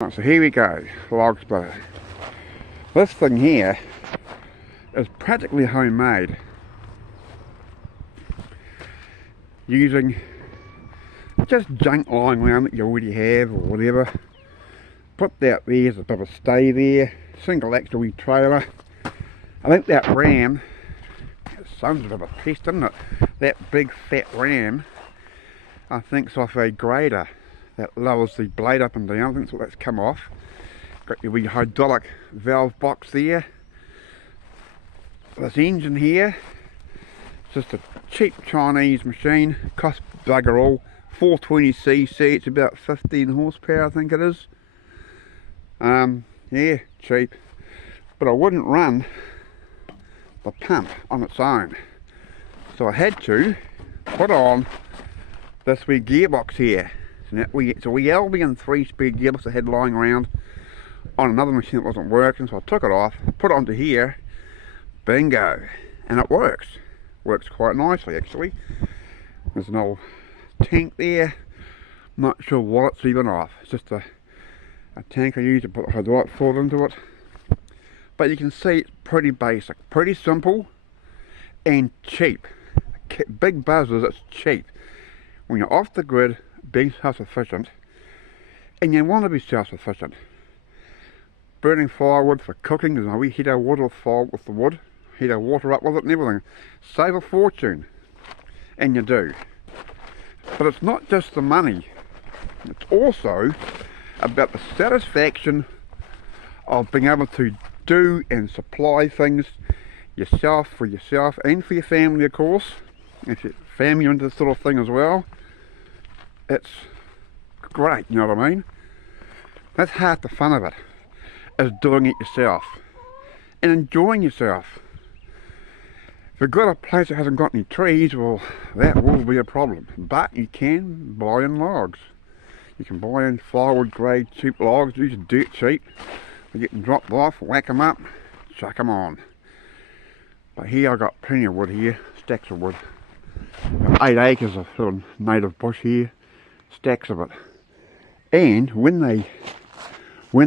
Right, so here we go, log splitter. This thing here is practically homemade, using just junk lying around that you already have or whatever. Put that there as a bit of a stay there, single axle wee trailer. I think that ram, it sounds a bit of a pest, doesn't it? That big fat ram, I think's off a grader that lowers the blade up and down. I think that's come off. Got your wee hydraulic valve box there. This engine here, it's just a cheap Chinese machine, cost bugger all. 420cc, it's about 15 horsepower I think it is. Yeah, cheap. But I wouldn't run the pump on its own. So I had to put on this wee gearbox here. It's a wee Albion 3-speed gearbox I had lying around on another machine that wasn't working, so I took it off, put it onto here, bingo, and it works. Works quite nicely actually. There's an old tank there, not sure what it's even off. It's just a tank I use to put the hydraulic fluid into it. But you can see it's pretty basic, pretty simple and cheap. Big buzz is it's cheap. When you're off the grid, being self-sufficient, and you want to be self-sufficient. Burning firewood for cooking, there's no wee heater water with the wood, heater water up with it and everything. Save a fortune, and you do. But it's not just the money, it's also about the satisfaction of being able to do and supply things yourself, for yourself and for your family of course. If your family are into this sort of thing as well, it's great, you know what I mean? That's half the fun of it, is doing it yourself and enjoying yourself. If you've got a place that hasn't got any trees, well, that will be a problem. But you can buy in logs. You can buy in firewood grade cheap logs. These are dirt cheap. They get them dropped off, whack them up, chuck them on. But here I've got plenty of wood here, stacks of wood. Got 8 acres of little native bush here, stacks of it. And when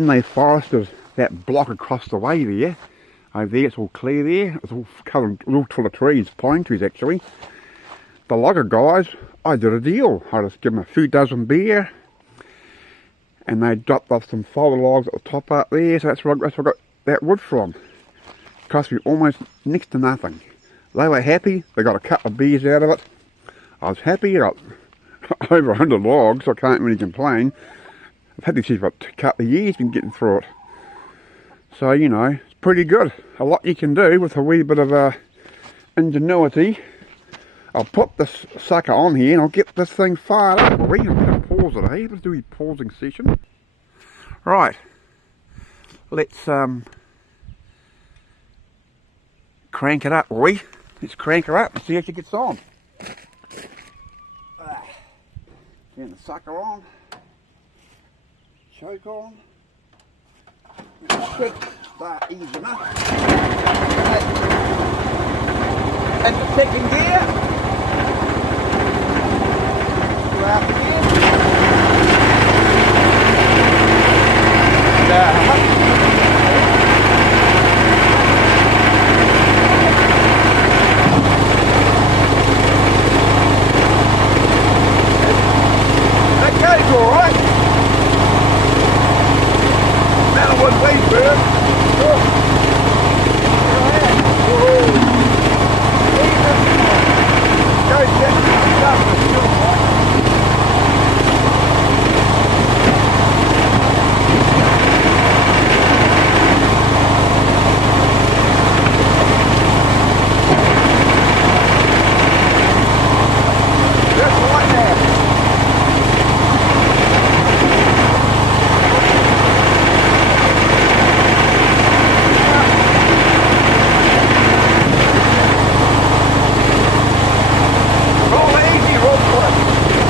they forested that block across the way there, over there, it's all clear there, it's all covered, all full of trees, pine trees actually. The logger guys, I did a deal. I just give them a few dozen beer, and they dropped off some folded logs at the top up there, so that's where I got that wood from. It cost me almost next to nothing. They were happy, they got a couple of beers out of it. I was happy, I got over 100 logs, so I can't really complain. I've had these for a couple of years, been getting through it. So, you know, it's pretty good. A lot you can do with a wee bit of ingenuity. I'll put this sucker on here and I'll get this thing fired up. We're going to pause it, eh? Let's do a pausing session. Right. Let's crank it up, boy. Let's crank her up and see how she gets on. Turn the sucker on. Choke on. Should start easy enough. And the second gear. Go out again. That goes alright. That one way, bird. Roll easy, roll quick.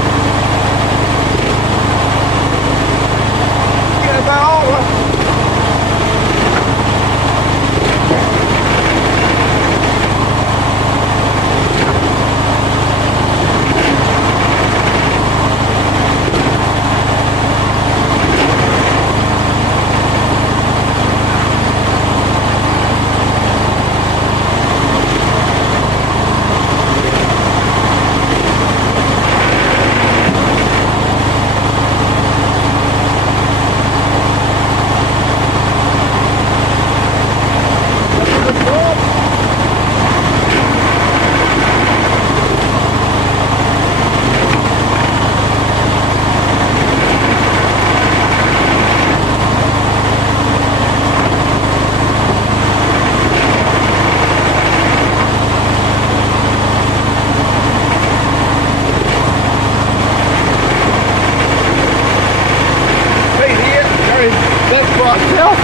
by itself.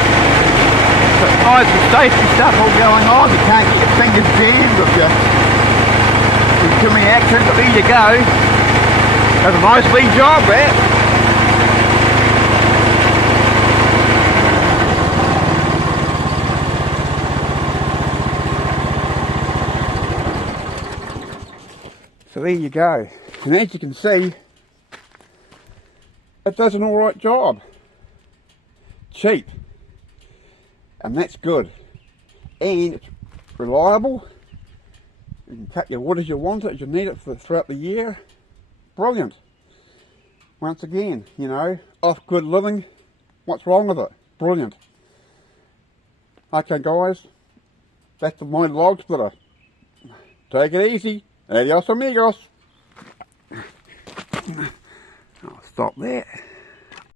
But nice and safety stuff all going on. You can't get your fingers jammed if there's too many accidents, but there you go. That's a nice big job, that. So there you go. And as you can see, it does an alright job. Cheap. And that's good. And it's reliable. You can cut your wood as you want it, as you need it throughout the year. Brilliant. Once again, you know, off good living. What's wrong with it? Brilliant. Okay guys, back to my log splitter. Take it easy. Adios amigos. I'll stop there.